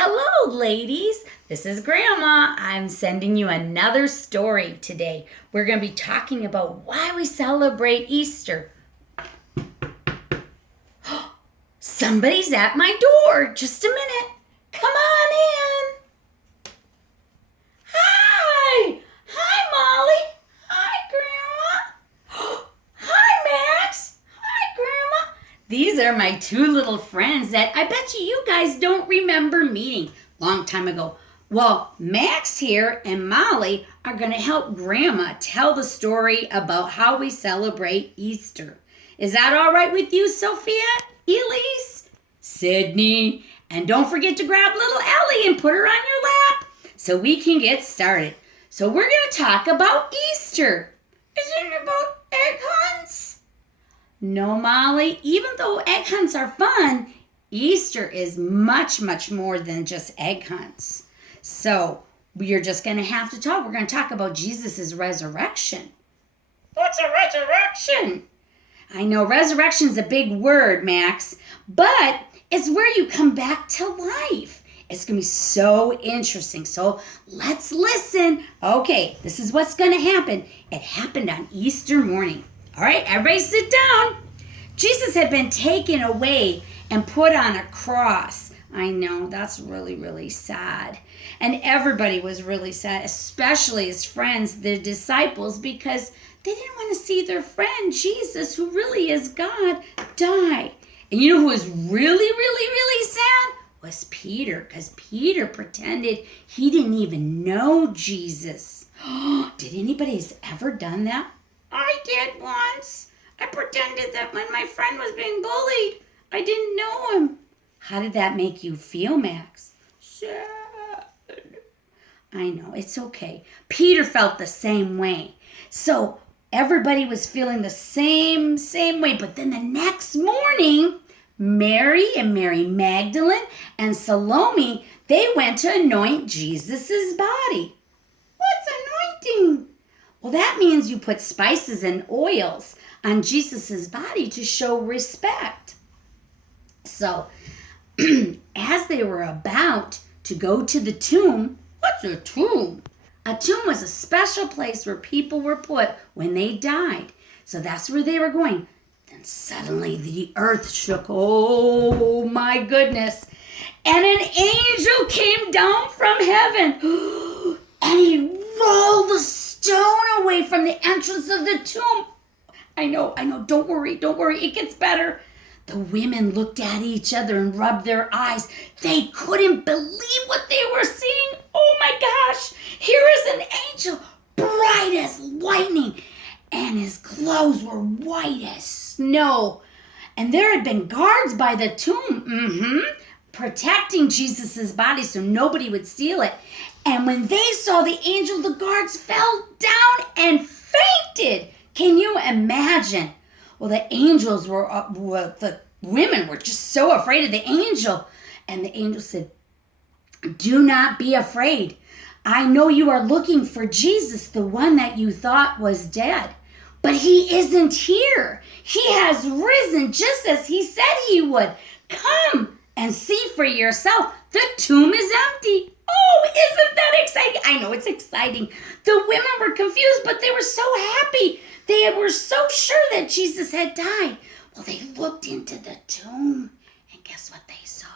Hello, ladies. This is Grandma. I'm sending you another story today. We're going to be talking about why we celebrate Easter. Somebody's at my door. Just a minute. Come on in. Hi. Hi, Molly. Hi, Grandma. Hi, Max. Hi, Grandma. These are my two little friends that I bet you guys don't remember meeting long time ago. Well, Max here and Molly are going to help Grandma tell the story about how we celebrate Easter. Is that all right with you, Sophia, Elise, Sydney? And don't forget to grab little Ellie and put her on your lap so we can get started. So we're going to talk about Easter. Isn't it about egg hunts? No, Molly, even though egg hunts are fun, Easter is much, much more than just egg hunts. So we're just going to have to talk. We're going to talk about Jesus' resurrection. What's a resurrection? I know resurrection is a big word, Max, but it's where you come back to life. It's going to be so interesting. So let's listen. Okay, this is what's going to happen. It happened on Easter morning. All right, everybody sit down. Jesus had been taken away and put on a cross. I know, that's really, really sad. And everybody was really sad, especially his friends, the disciples, because they didn't want to see their friend Jesus, who really is God, die. And you know who was really, really, really sad? Was Peter, because Peter pretended he didn't even know Jesus. Did anybody ever done that? I did once. I pretended that when my friend was being bullied, I didn't know him. How did that make you feel, Max? Sad. I know, it's okay. Peter felt the same way. So everybody was feeling the same way. But then the next morning, Mary and Mary Magdalene and Salome, they went to anoint Jesus' body. What's anointing? Well, that means you put spices and oils on Jesus' body to show respect. So, as they were about to go to the tomb, what's a tomb? A tomb was a special place where people were put when they died. So that's where they were going. Then suddenly the earth shook. Oh my goodness. And an angel came down from heaven. And he rolled the stone away from the entrance of the tomb. I know. Don't worry. It gets better. The women looked at each other and rubbed their eyes. They couldn't believe what they were seeing. Oh my gosh. Here is an angel, bright as lightning, and his clothes were white as snow. And there had been guards by the tomb, protecting Jesus' body so nobody would steal it. And when they saw the angel, the guards fell down and fainted. Can you imagine? Well, the the women were just so afraid of the angel. And the angel said, "Do not be afraid. I know you are looking for Jesus, the one that you thought was dead. But he isn't here. He has risen just as he said he would. Come and see for yourself. The tomb is empty." Oh, isn't that exciting? I know it's exciting. The women were confused, but they were so happy. They were so sure that Jesus had died. Well, they looked into the tomb, and guess what they saw?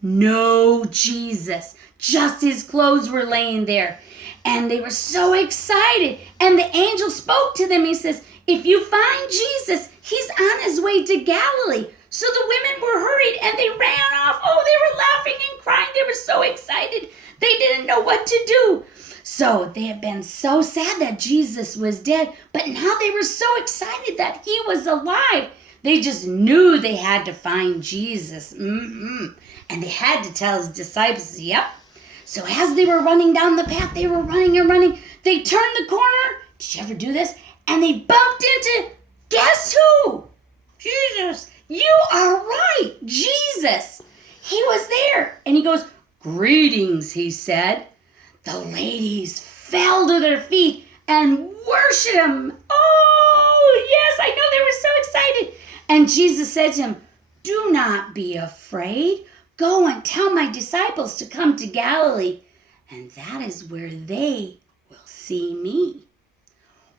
No Jesus. Just his clothes were laying there. And they were so excited. And the angel spoke to them. He says, "If you find Jesus, he's on his way to Galilee." So the women were hurried and they ran off. Oh, they were laughing and crying. They were so excited. They didn't know what to do. So they had been so sad that Jesus was dead. But now they were so excited that he was alive. They just knew they had to find Jesus. And they had to tell his disciples, yep. So as they were running down the path, they were running and running. They turned the corner. Did you ever do this? And they bumped into, guess who? Jesus. You are right, Jesus. He was there. And he goes, "Greetings," he said. The ladies fell to their feet and worshiped him. Oh, yes, I know they were so excited. And Jesus said to him, "Do not be afraid, Go and tell my disciples to come to Galilee, and that is where they will see me.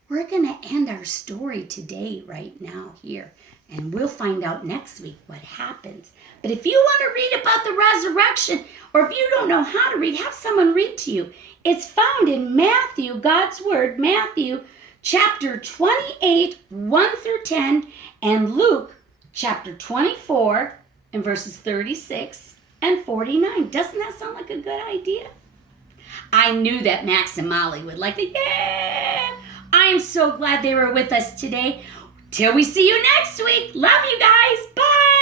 We're going to end our story today, right now, here. And we'll find out next week what happens. But if you want to read about the resurrection, or if you don't know how to read, have someone read to you. It's found in Matthew, God's Word, Matthew chapter 28, 1 through 10, and Luke chapter 24, and verses 36 and 49. Doesn't that sound like a good idea? I knew that Max and Molly would like it. Yeah! I am so glad they were with us today. Till we see you next week. Love you guys. Bye.